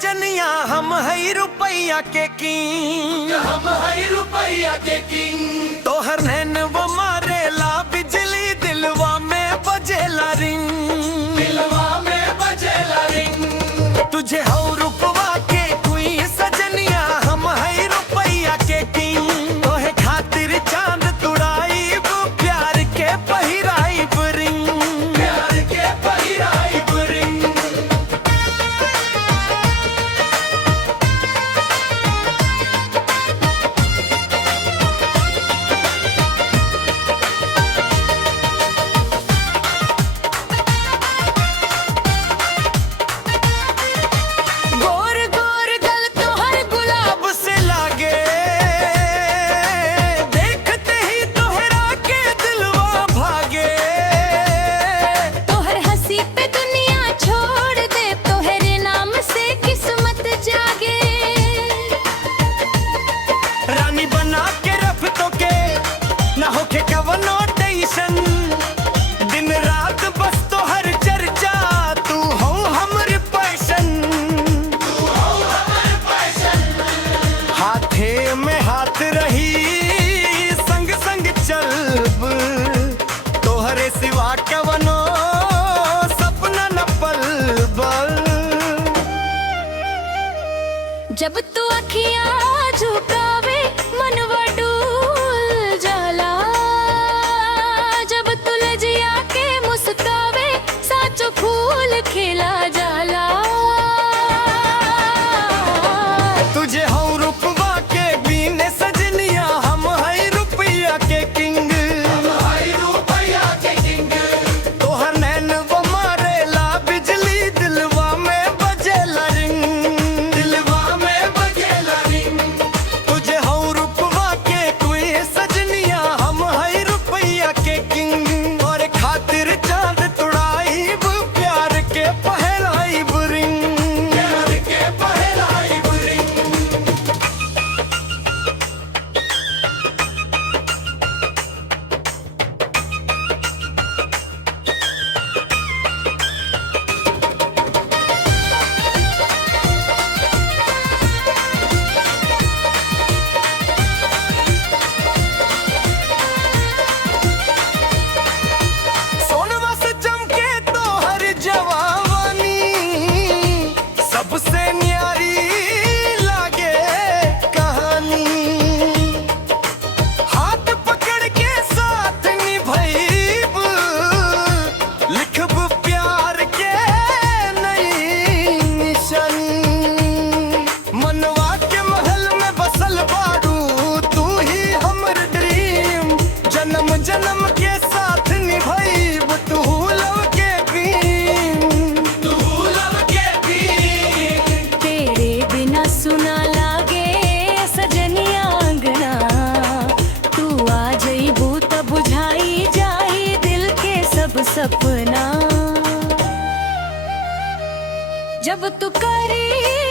सजनिया हम है रुपैया के किंग, हम है रुपैया के किंग। तोहर नैन वो मारेला बिजली दिलवा में बजेला रिंग, दिलवा में बजेला रिंग। तुझे हो रुपवा के कोई सजनिया हम है रुपैया के किंग, तोहे खातिर चांद तुड़ाई प्यार के पहिराई रिंग, प्यार के पहिराई रिंग। दिन रात बस तो हर चर्चा तू हो हमर पैशन, हाथे में हाथ रही संग संग चलब, तोहरे सिवा कवनो सपना न पलबल। जब तू अखियां झुकावे मनवा डूल जाला, जब तू लजिया के मुस्कावे साचो फूल खिला जाला। तुझे हो रुपवा के बीने सजनिया हम है रुपया के किंग, हम है रुपैया के किंग। तोहर नैन वो मारेला बिजली दिलवा में बजेला रिंग, दिलवा में बजेला रिंग। तुझे हो रुपवा के कोई सजनिया हम है रुपया के किंग, और खातिर चांद तुड़ाई प्यार के पहलाई रिंग, प्यार के पहिराई रिंग। सोनवा से चमके तोहर जवानी सबसे न्यारी लागे कहानी, हाथ पकड़ के साथ निभैब लिखब प्यार के नई निशानी, मनवा के महल में बसल बारू तू ही हमर ड्रीम, जन्म जन्म के साथ निभैब तू लव के बीम, तू लव के बीम। तेरे बिना सुना लागे सजनिया अंगना, तू आ जइबू त बुझाई जाई दिल के सब सपना। जब तू करी